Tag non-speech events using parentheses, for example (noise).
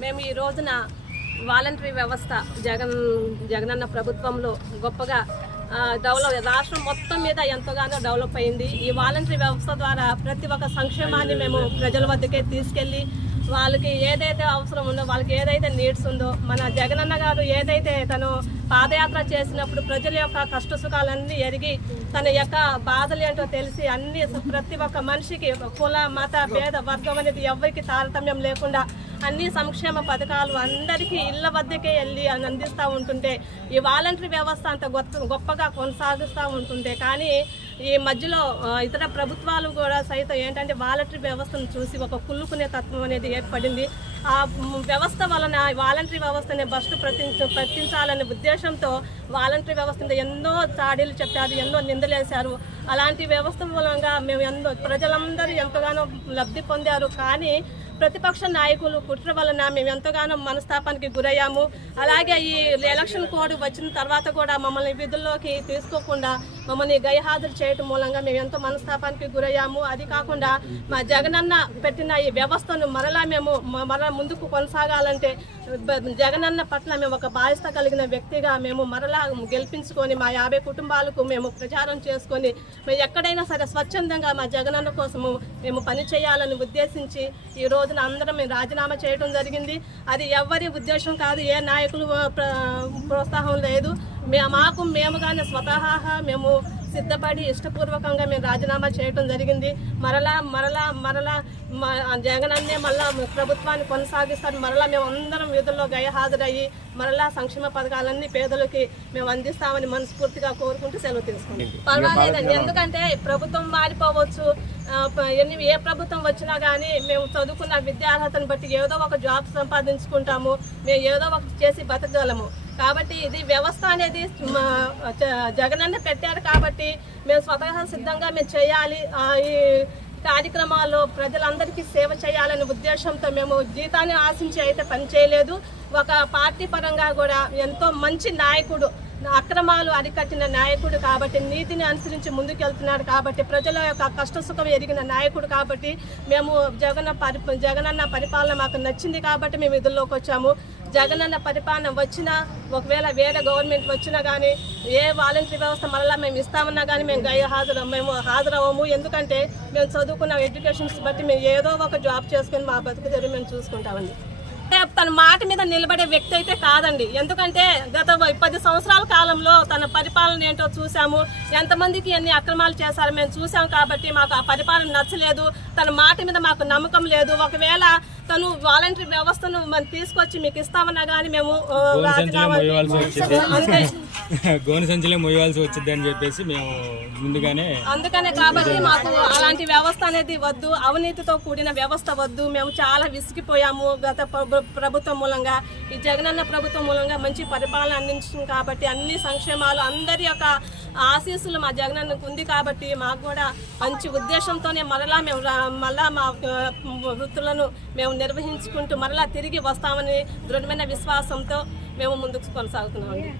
మేము ఈ రోజున వాలంటరీ వ్యవస్థ జగన్ జగనన్న ప్రభుత్వంలో గొప్పగా డెవలప్ రాష్ట్రం మొత్తం మీద ఎంతగానో డెవలప్ అయింది ఈ వాలంటరీ వ్యవస్థ ద్వారా ప్రతి ఒక్క సంక్షేమాన్ని మేము ప్రజల వద్దకే తీసుకెళ్ళి వాళ్ళకి ఏదైతే అవసరం ఉందో వాళ్ళకి ఏదైతే నీడ్స్ ఉందో మన జగనన్న గారు ఏదైతే తను పాదయాత్ర చేసినప్పుడు ప్రజల యొక్క కష్ట సుఖాలన్నీ ఎరిగి తన యొక్క బాధలు ఏంటో తెలిసి అన్ని ప్రతి ఒక్క మనిషికి కుల మత భేద వర్గం అనేది ఎవరికి తారతమ్యం లేకుండా అన్ని సంక్షేమ పథకాలు అందరికీ ఇళ్ళ వద్దకే వెళ్ళి అని అందిస్తూ ఉంటుంటే ఈ వాలంటరీ వ్యవస్థ అంత గొప్ప గొప్పగా కొనసాగిస్తూ ఉంటుంటే కానీ ఈ మధ్యలో ఇతర ప్రభుత్వాలు కూడా సైతం ఏంటంటే వాలంటరీ వ్యవస్థను చూసి ఒక కుళ్ళుకునే తత్వం అనేది ఏర్పడింది. ఆ వ్యవస్థ వలన వాలంటరీ వ్యవస్థని బస్టు ప్రతించ ప్రతించాలనే ఉద్దేశంతో వాలంటరీ వ్యవస్థ మీద ఎన్నో చాడీలు చెప్పారు ఎన్నో నిందలేశారు. అలాంటి వ్యవస్థ మూలంగా మేము ఎంతో ప్రజలందరూ ఎంతగానో లబ్ధి పొందారు. కానీ ప్రతిపక్ష నాయకులు కుట్ర వలన మేము ఎంతగానో మనస్తాపానికి గురయ్యాము. అలాగే ఈ ఎలక్షన్ కోడ్ వచ్చిన తర్వాత కూడా మమ్మల్ని విధుల్లోకి తీసుకోకుండా మమ్మల్ని గైహాజరు చేయటం మూలంగా మేము ఎంతో మనస్తాపానికి గురయ్యాము. అది కాకుండా మా జగనన్న పెట్టిన ఈ వ్యవస్థను మరలా మేము మరలా ముందుకు కొనసాగాలంటే జగనన్న పట్ల మేము ఒక బాధ్యత కలిగిన వ్యక్తిగా మేము మరలా గెలిపించుకొని మా యాభై కుటుంబాలకు మేము ప్రచారం చేసుకొని మేము ఎక్కడైనా సరే స్వచ్ఛందంగా మా జగనన్న కోసము మేము పని చేయాలని ఉద్దేశించి ఈ రోజున అందరం మేము రాజీనామా చేయడం జరిగింది. అది ఎవరి ఉద్దేశం కాదు ఏ నాయకులు ప్ర- ప్రోత్సాహం లేదు. మే మాకు మేముగానే స్వతహాగా మేము సిద్ధపడి ఇష్టపూర్వకంగా మేము రాజీనామా చేయడం జరిగింది. మరలా మరలా మరలా జగనన్నే మళ్ళా ప్రభుత్వాన్ని కొనసాగిస్తారు. మరలా మేము అందరం విధుల్లో గైహాజరయ్యి మరలా సంక్షేమ పథకాలన్నీ పేదలకి మేము అందిస్తామని మనస్ఫూర్తిగా కోరుకుంటూ సెలవు తీసుకుంటాం పర్వాలేదండి. ఎందుకంటే ప్రభుత్వం మారిపోవచ్చు ఎన్ని ఏ ప్రభుత్వం వచ్చినా కానీ మేము చదువుకున్న విద్యార్హతను బట్టి ఏదో ఒక జాబ్ సంపాదించుకుంటాము. మేము ఏదో ఒక చేసి బతకగలము. కాబట్టి ఇది వ్యవస్థ అనేది జగనన్న పెట్టారు కాబట్టి మేము స్వతహా సిద్ధంగా మేము చేయాలి. ఈ కార్యక్రమాల్లో ప్రజలందరికీ సేవ చేయాలనే ఉద్దేశంతో మేము జీతాన్ని ఆశించి అయితే పనిచేయలేదు ఒక పార్టీ పరంగా కూడా ఎంతో మంచి నాయకుడు అక్రమాలు అరికట్టిన నాయకుడు కాబట్టి నీతిని అనుసరించి ముందుకెళ్తున్నాడు కాబట్టి ప్రజల యొక్క కష్టసుఖం ఎదిగిన ఎరిగిన నాయకుడు కాబట్టి మేము జగన్ పరి జగనన్న పరిపాలన మాకు నచ్చింది కాబట్టి మేము విధుల్లోకి వచ్చాము. జగనన్న పరిపాలన వచ్చినా ఒకవేళ వేరే గవర్నమెంట్ వచ్చినా కానీ ఏ వాలంటరీ వ్యవస్థ మరలా మేము ఇస్తామన్నా కానీ మేము గై హాజరు మేము హాజరవ్వము. ఎందుకంటే మేము చదువుకున్న ఎడ్యుకేషన్స్ బట్టి మేము ఏదో ఒక జాబ్ చేసుకుని మా బతుకు తెరువు మేము చూసుకుంటామండి. తన మాట మీద నిలబడే వ్యక్తి అయితే కాదండి. ఎందుకంటే గత పది సంవత్సరాల కాలంలో తన పరిపాలన ఏంటో చూసాము ఎంతమందికి ఎన్ని అక్రమాలు చేశారో మేము చూసాం కాబట్టి మాకు ఆ పరిపాలన నచ్చలేదు. తన మాట మీద మాకు నమ్మకం లేదు. ఒకవేళ తను వాలంటరీ వ్యవస్థను మనం తీసుకొచ్చి మీకు ఇస్తామన్నా కానీ మేము (laughs) గోని సంచిలో వచ్చింది. అని చెప్పేసి మేము ముందుగానే అందుకనే కాబట్టి మాకు అలాంటి వ్యవస్థ అనేది వద్దు. అవినీతితో కూడిన వ్యవస్థ వద్దు. మేము చాలా విసిగిపోయాము. గత ప్రభుత్వం మూలంగా ఈ జగనన్న ప్రభుత్వం మూలంగా మంచి పరిపాలన అందించింది కాబట్టి అన్ని సంక్షేమాలు అందరి యొక్క ఆశీస్సులు మా జగనన్నకు ఉంది కాబట్టి మాకు కూడా మంచి ఉద్దేశంతోనే మరలా మేము మళ్ళా మరలా మా వృత్తులను మేము నిర్వహించుకుంటూ మరలా తిరిగి వస్తామని దృఢమైన విశ్వాసంతో మేము ముందుకు కొనసాగుతున్నామండి.